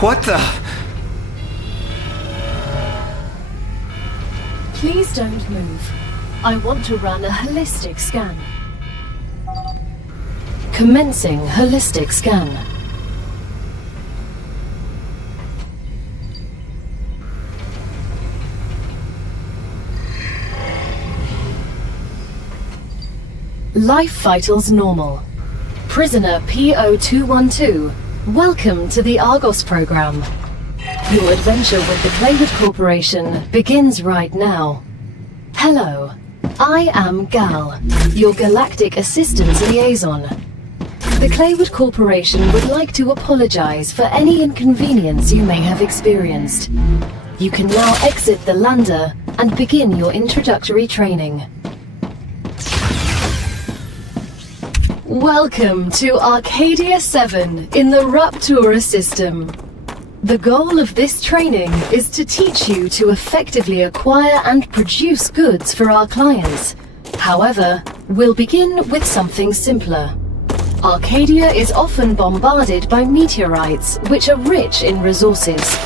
What the? Please don't move. I want to run a holistic scan. Commencing holistic scan. Life vitals normal. Prisoner P0212, welcome to the Argos program. Your adventure with the Claywood Corporation begins right now. Hello, I am Gal, your galactic assistance liaison. The Claywood Corporation would like to apologize for any inconvenience you may have experienced. You can now exit the lander and begin your introductory training. Welcome to Arcadia 7 in the Raptura system. The goal of this training is to teach you to effectively acquire and produce goods for our clients. However, we'll begin with something simpler. Arcadia is often bombarded by meteorites, which are rich in resources.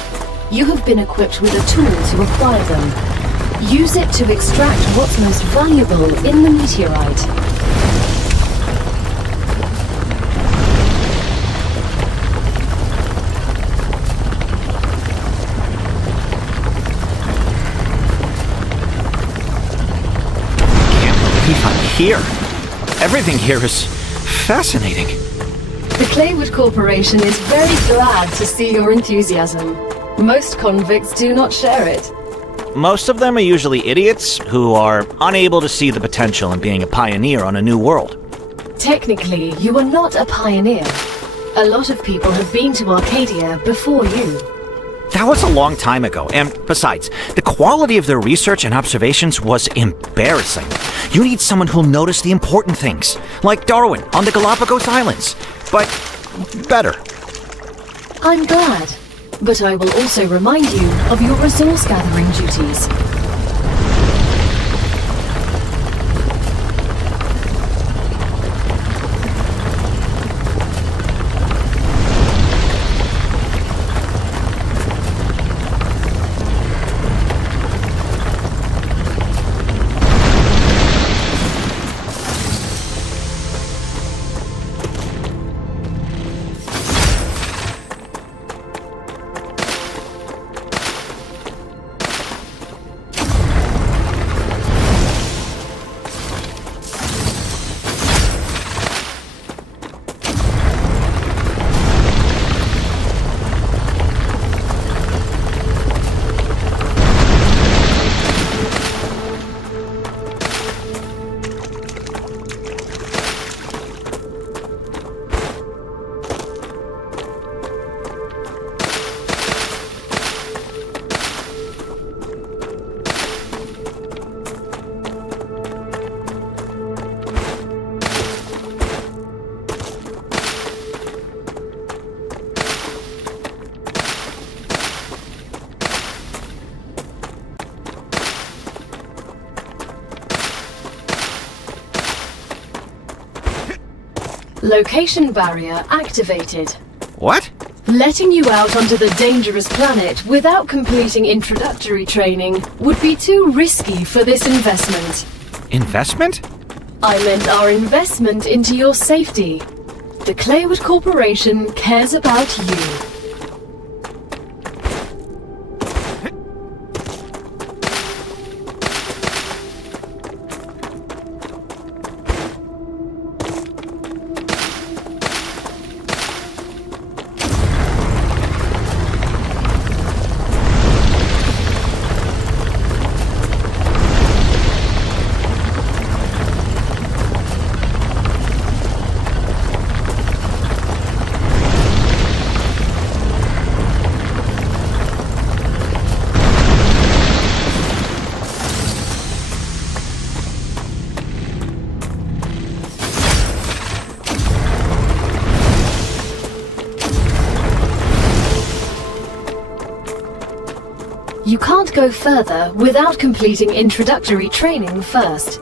You have been equipped with a tool to acquire them. Use it to extract what's most valuable in the meteorite. Here. Everything here is fascinating. The Claywood Corporation is very glad to see your enthusiasm. Most convicts do not share it. Most of them are usually idiots who are unable to see the potential in being a pioneer on a new world. Technically, you are not a pioneer. A lot of people have been to Arcadia before you. That was a long time ago, and besides, the quality of their research and observations was embarrassing. You need someone who'll notice the important things, like Darwin on the Galapagos Islands, but better. I'm glad, but I will also remind you of your resource gathering duties. Location barrier activated. What? Letting you out onto the dangerous planet without completing introductory training would be too risky for this investment. Investment? I meant our investment into your safety. The Claywood Corporation cares about you. You can't go further without completing introductory training first.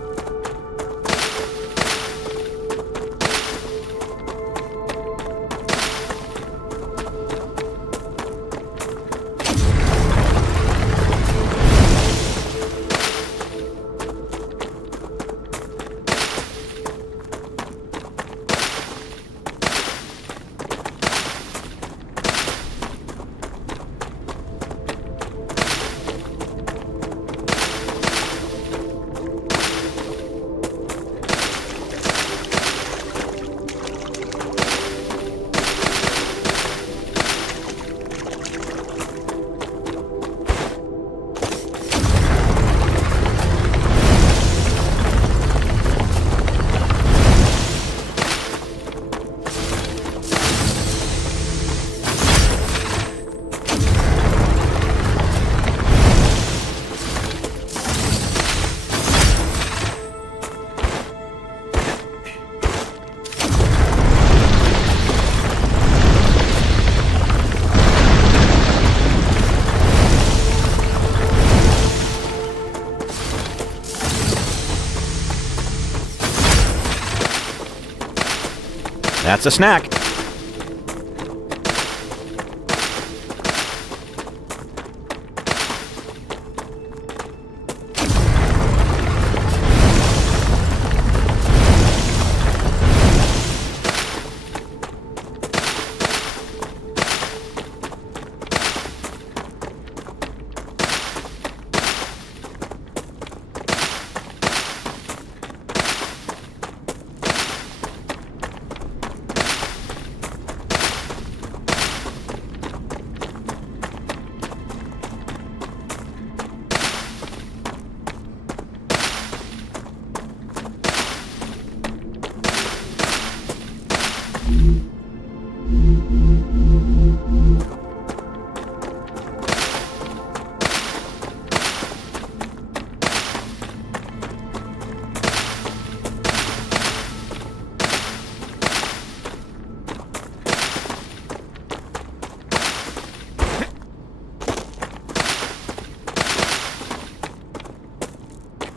That's a snack.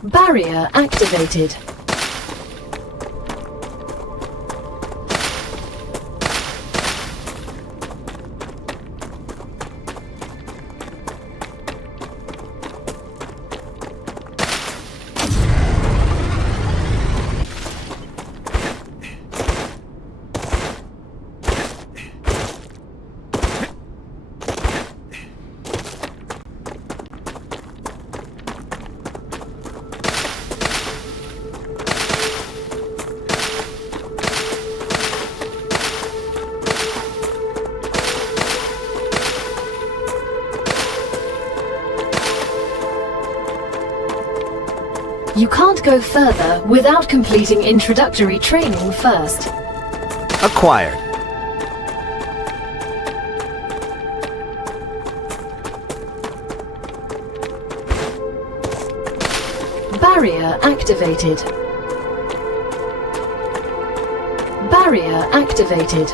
Barrier activated. You can't go further without completing introductory training first. Acquired. Barrier activated. Barrier activated.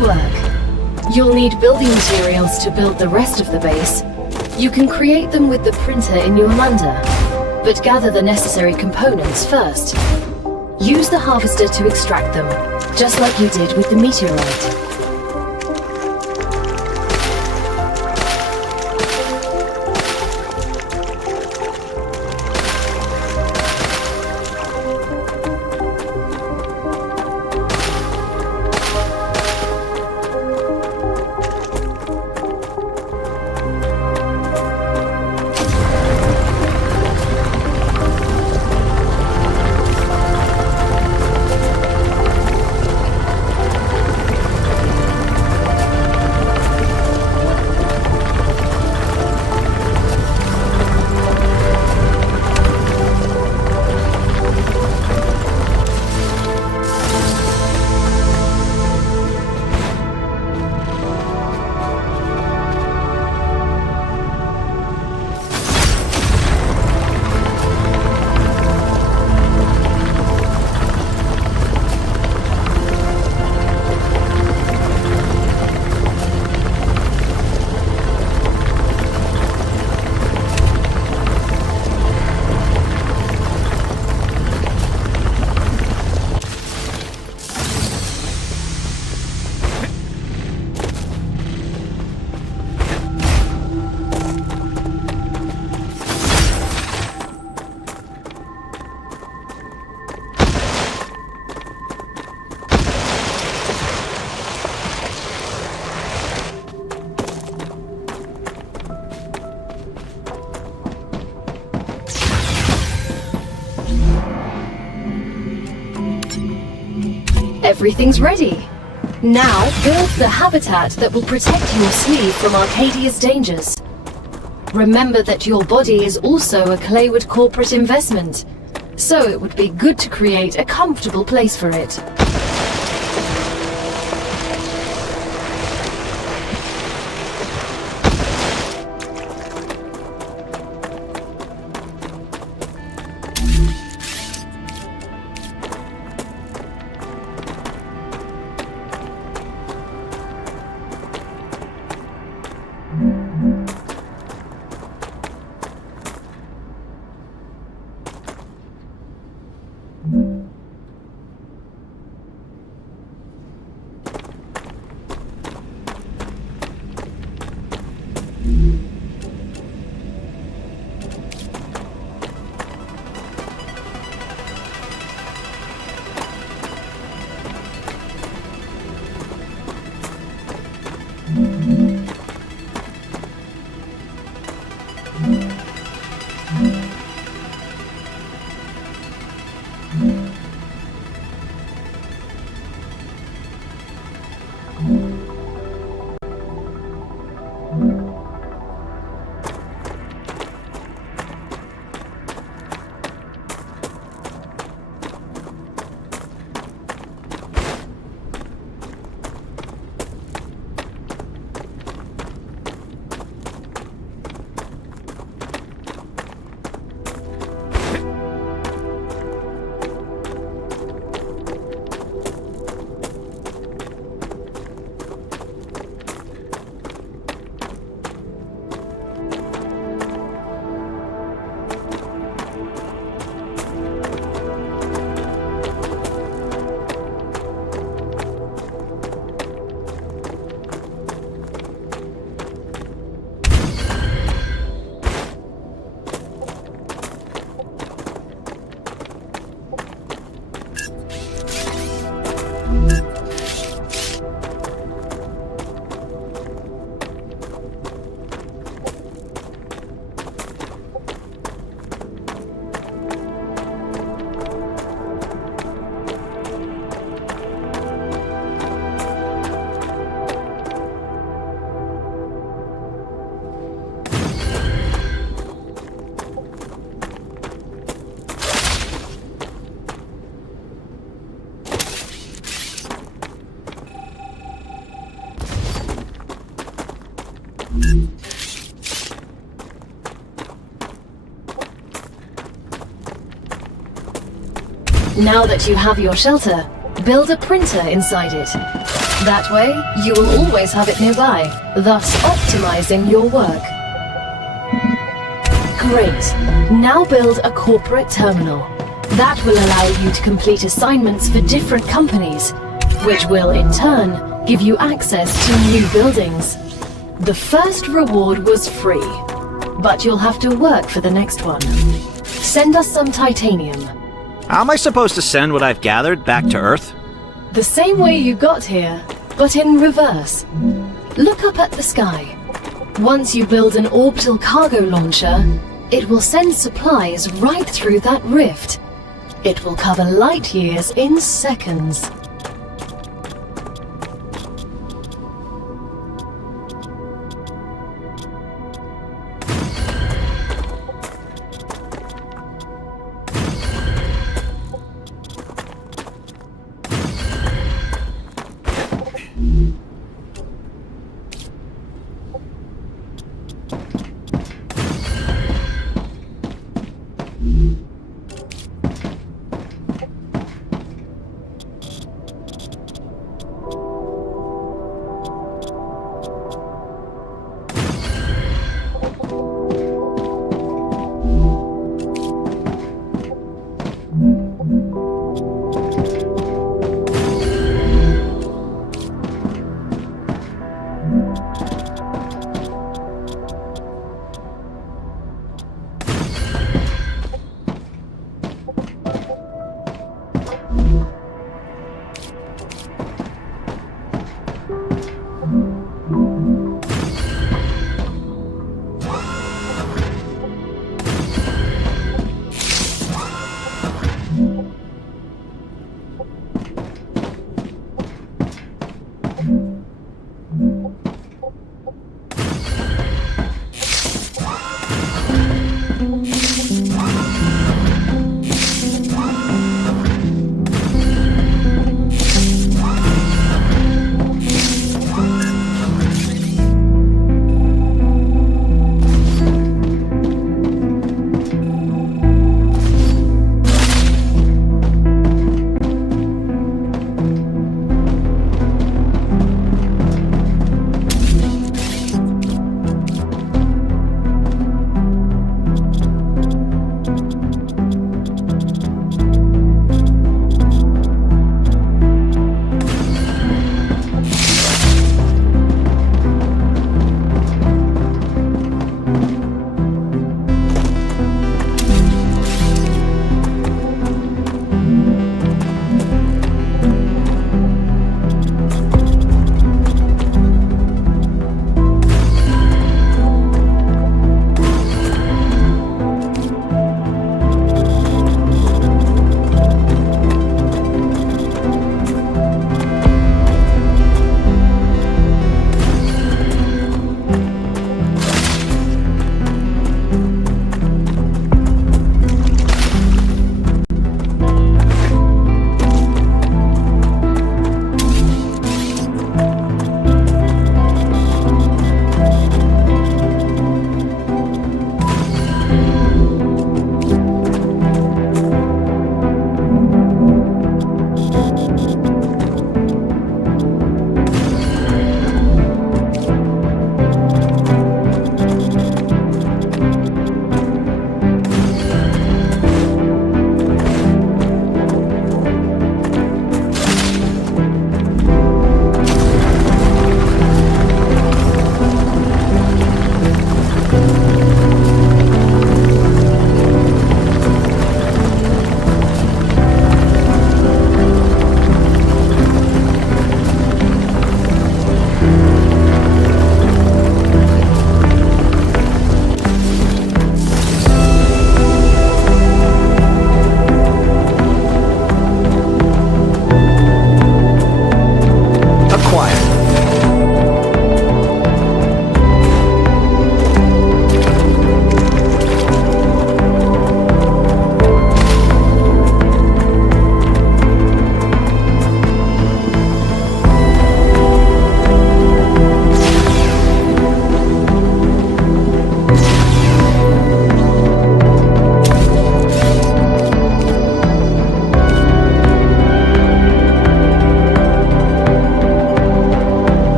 work. You'll need building materials to build the rest of the base. You can create them with the printer in your lander, but gather the necessary components first. Use the harvester to extract them, just like you did with the meteorite. Everything's ready. Now build the habitat that will protect your sleeve from Arcadia's dangers. Remember that your body is also a Claywood corporate investment, so it would be good to create a comfortable place for it. Now that you have your shelter, build a printer inside it. That way, you will always have it nearby, thus optimizing your work. Great. Now build a corporate terminal. That will allow you to complete assignments for different companies, which will, in turn, give you access to new buildings. The first reward was free, but you'll have to work for the next one. Send us some titanium. How am I supposed to send what I've gathered back to Earth? The same way you got here, but in reverse. Look up at the sky. Once you build an orbital cargo launcher, it will send supplies right through that rift. It will cover light years in seconds.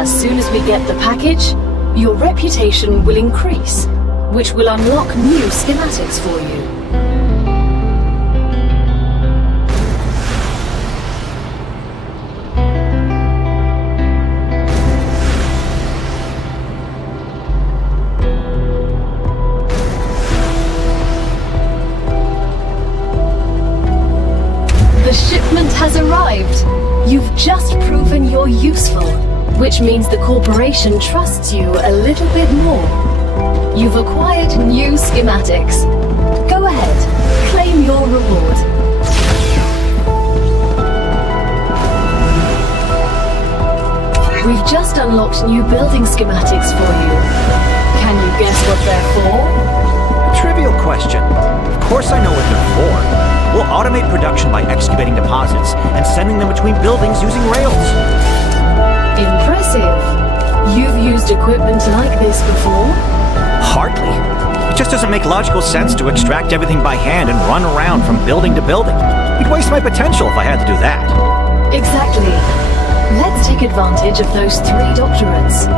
As soon as we get the package, your reputation will increase, which will unlock new schematics for you. The shipment has arrived. You've just proven you're useful, which means the corporation trusts you a little bit more. You've acquired new schematics. Go ahead, claim your reward. We've just unlocked new building schematics for you. Can you guess what they're for? Trivial question. Of course I know what they're for. We'll automate production by excavating deposits and sending them between buildings using rails. Impressive. You've used equipment like this before? Hardly. It just doesn't make logical sense to extract everything by hand and run around from building to building. It'd waste my potential if I had to do that. Exactly. Let's take advantage of those 3 doctorates.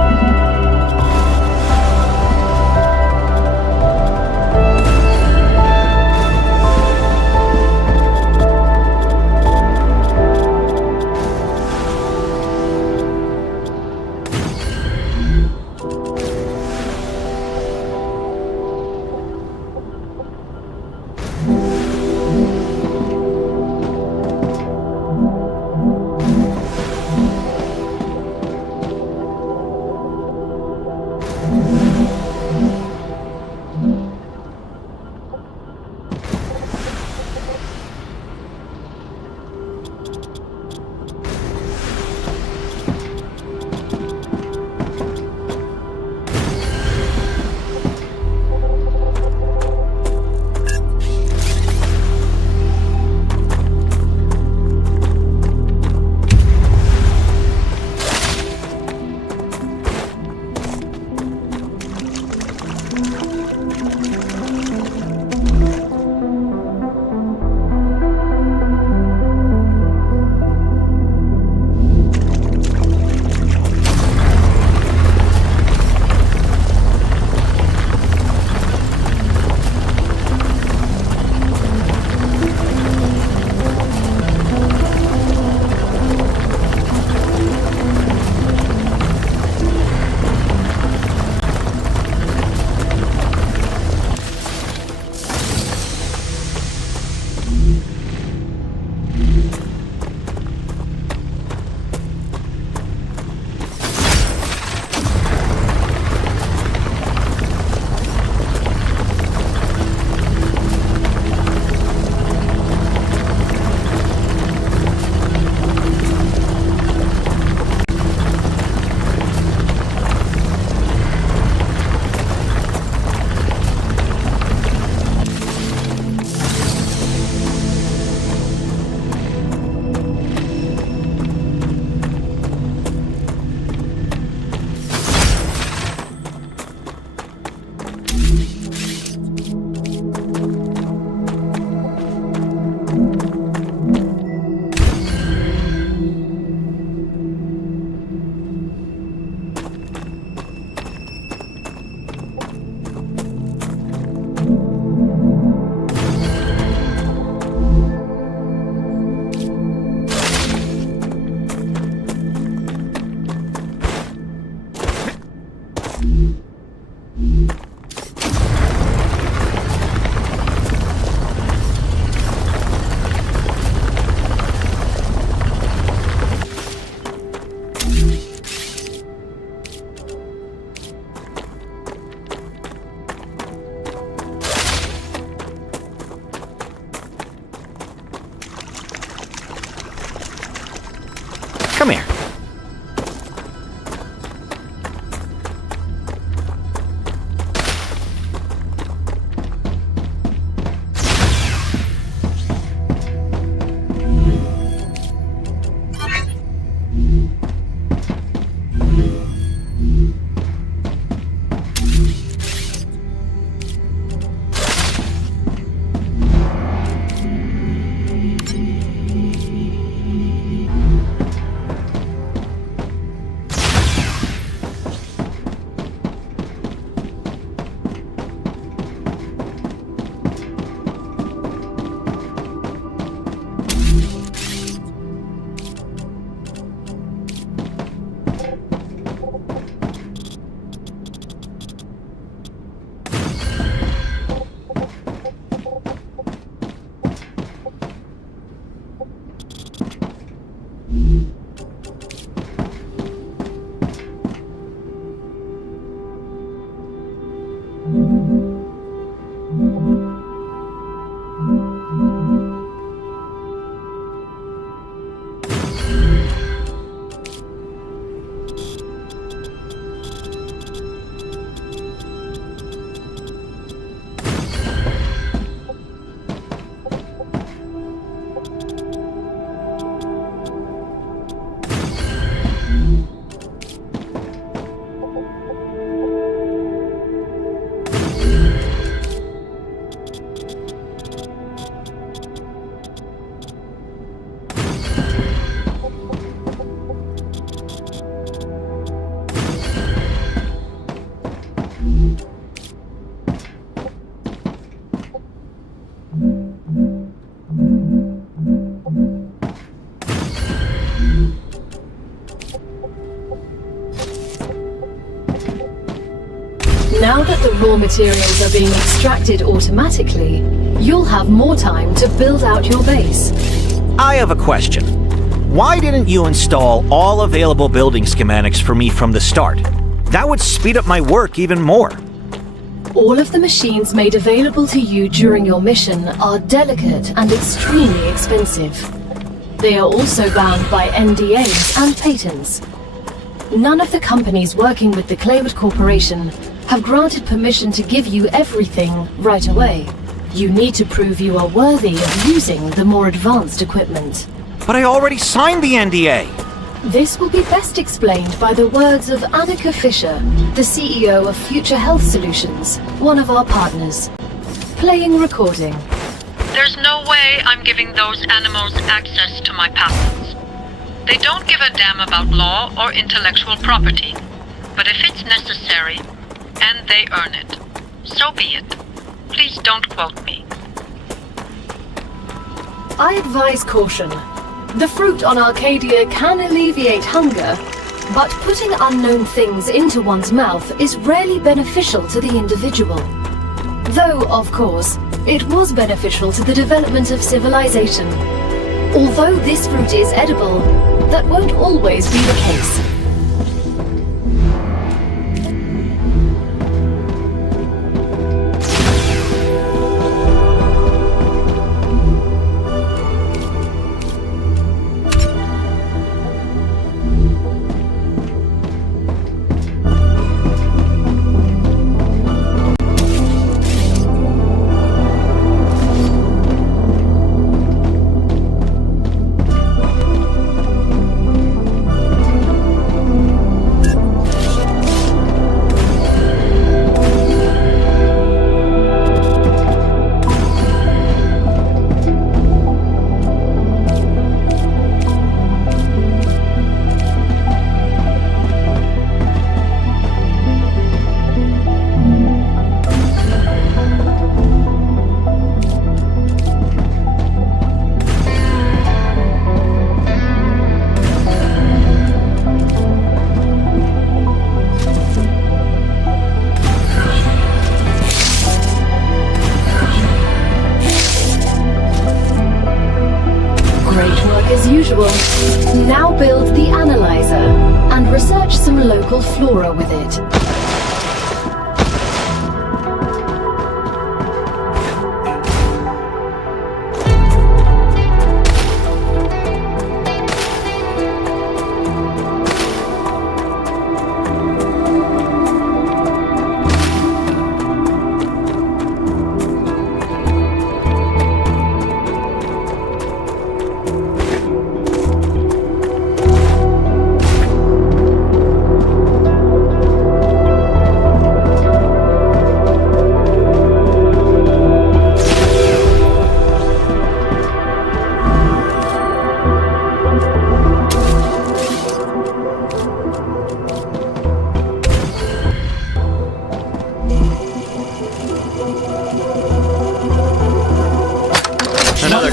Now that the raw materials are being extracted automatically, you'll have more time to build out your base. I have a question. Why didn't you install all available building schematics for me from the start? That would speed up my work even more. All of the machines made available to you during your mission are delicate and extremely expensive. They are also bound by NDAs and patents. None of the companies working with the Claywood Corporation have granted permission to give you everything right away. You need to prove you are worthy of using the more advanced equipment. But I already signed the NDA! This will be best explained by the words of Annika Fisher, the CEO of Future Health Solutions, one of our partners. Playing recording. There's no way I'm giving those animals access to my patents. They don't give a damn about law or intellectual property. But if it's necessary, and they earn it, so be it. Please don't quote me. I advise caution. The fruit on Arcadia can alleviate hunger, but putting unknown things into one's mouth is rarely beneficial to the individual. Though, of course, it was beneficial to the development of civilization. Although this fruit is edible, that won't always be the case. Now build the analyzer and research some local flora with it.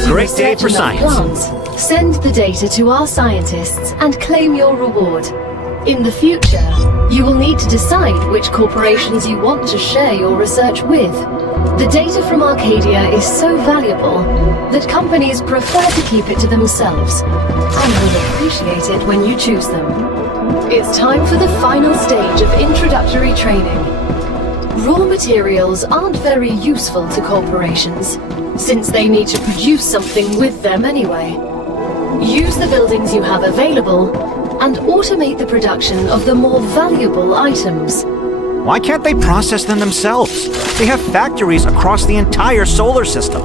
Great day for science. Plants, send the data to our scientists and claim your reward. In the future, you will need to decide which corporations you want to share your research with. The data from Arcadia is so valuable that companies prefer to keep it to themselves and will appreciate it when you choose them. It's time for the final stage of introductory training. Raw materials aren't very useful to corporations, since they need to produce something with them anyway. Use the buildings you have available and automate the production of the more valuable items. Why can't they process them themselves? They have factories across the entire solar system.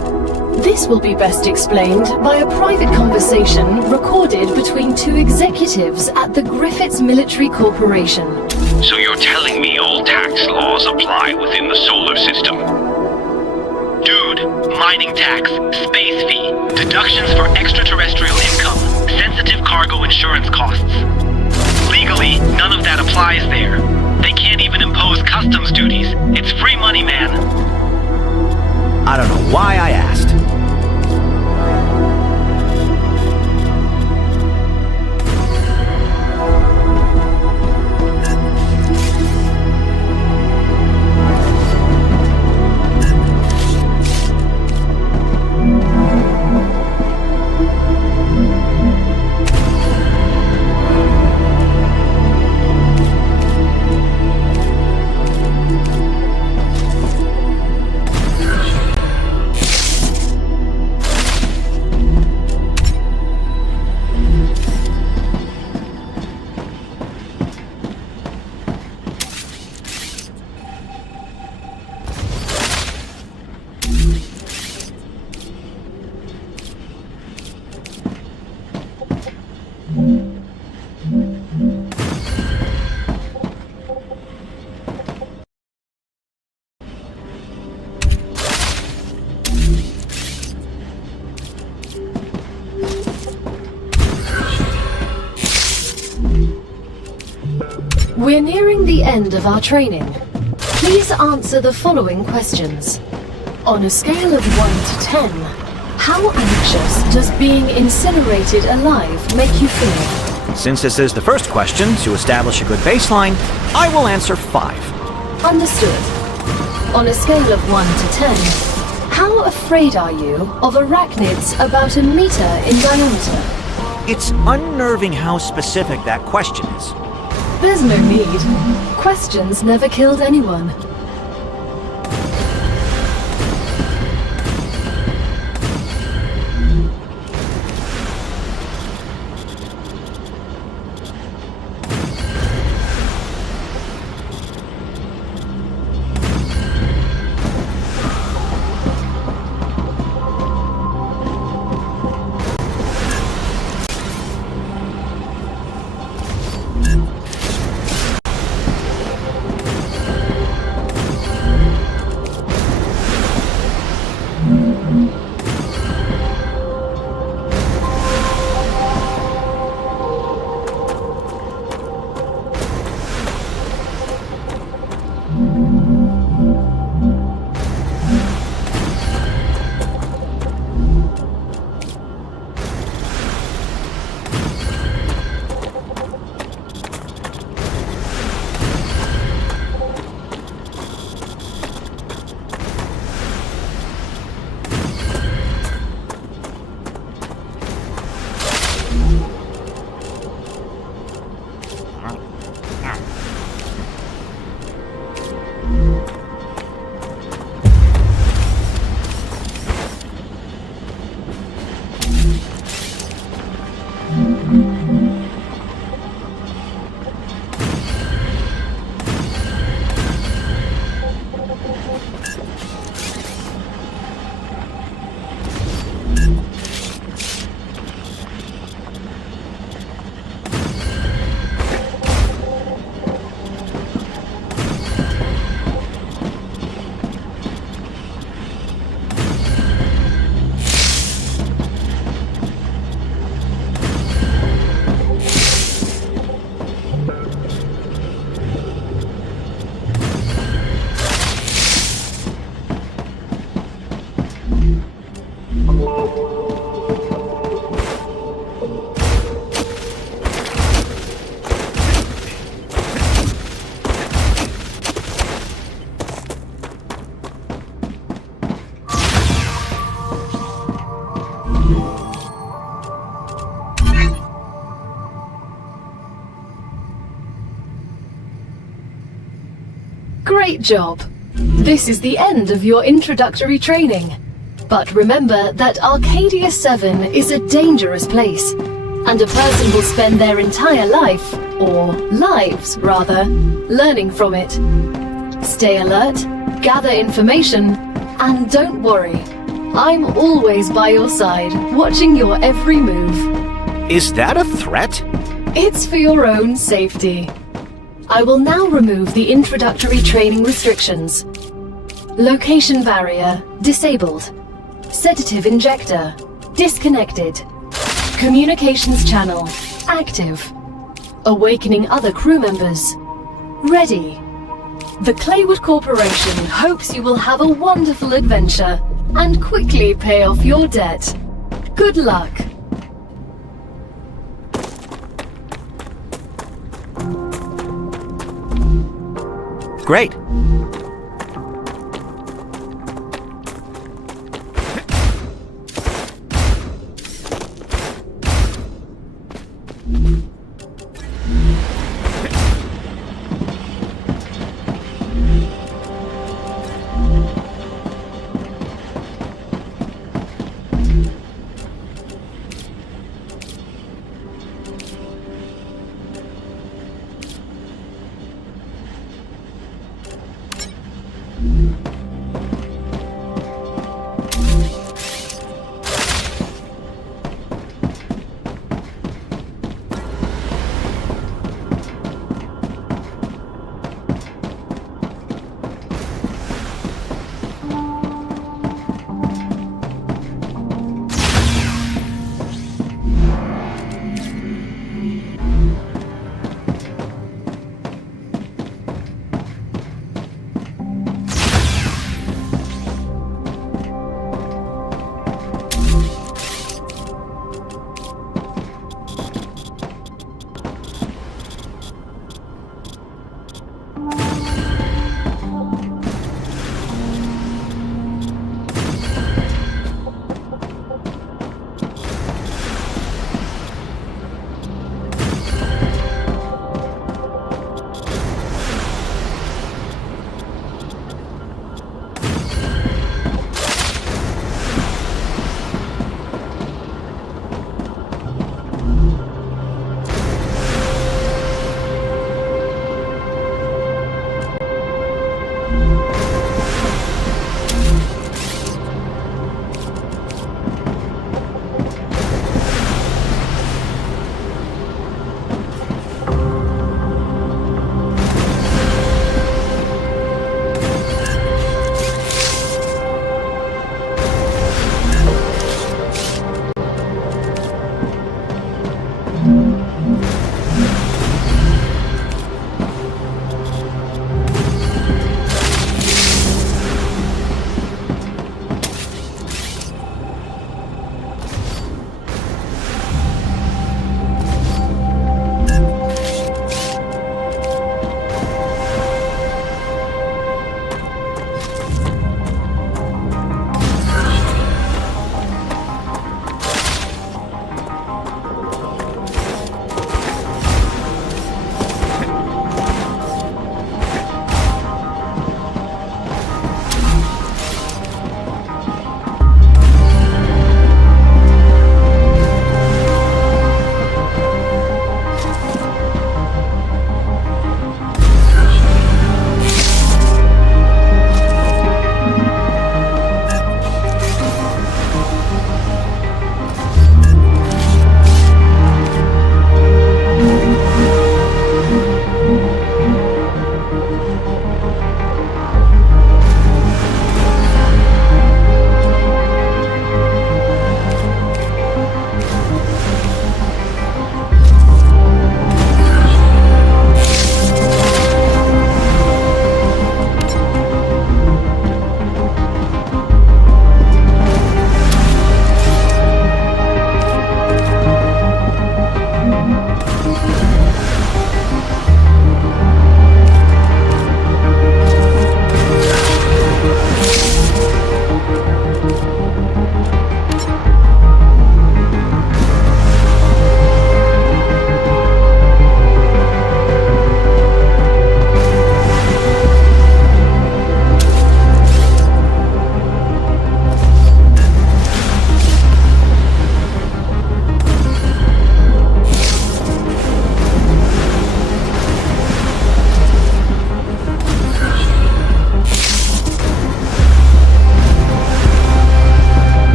This will be best explained by a private conversation recorded between two executives at the Griffiths Military Corporation. So you're telling me all tax laws apply within the solar system? Dude, mining tax, space fee, deductions for extraterrestrial income, sensitive cargo insurance costs. Legally, none of that applies there. They can't even impose customs duties. It's free money, man. I don't know why I asked. We're nearing the end of our training. Please answer the following questions. On a scale of 1 to 10, how anxious does being incinerated alive make you feel? Since this is the first question, to establish a good baseline, I will answer 5. Understood. On a scale of 1 to 10, how afraid are you of arachnids about a meter in diameter? It's unnerving how specific that question is. There's no need. Questions never killed anyone. Great job! This is the end of your introductory training. But remember that Arcadia 7 is a dangerous place, and a person will spend their entire life, or lives rather, learning from it. Stay alert, gather information, and don't worry. I'm always by your side, watching your every move. Is that a threat? It's for your own safety. I will now remove the introductory training restrictions. Location barrier disabled. Sedative injector disconnected. Communications channel active. Awakening other crew members ready. The Claywood Corporation hopes you will have a wonderful adventure and quickly pay off your debt. Good luck. Great.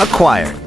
Acquired.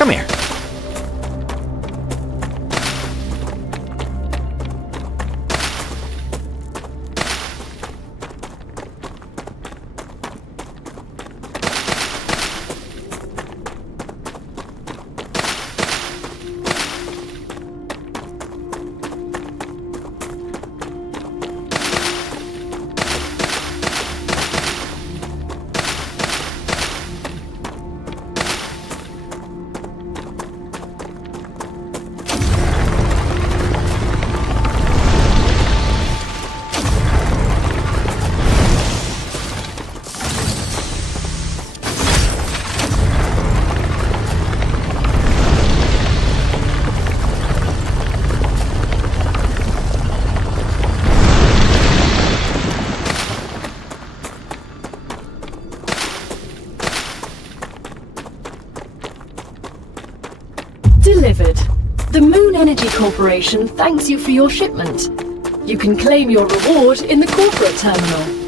Come here. Delivered. The Moon Energy Corporation thanks you for your shipment. You can claim your reward in the corporate terminal.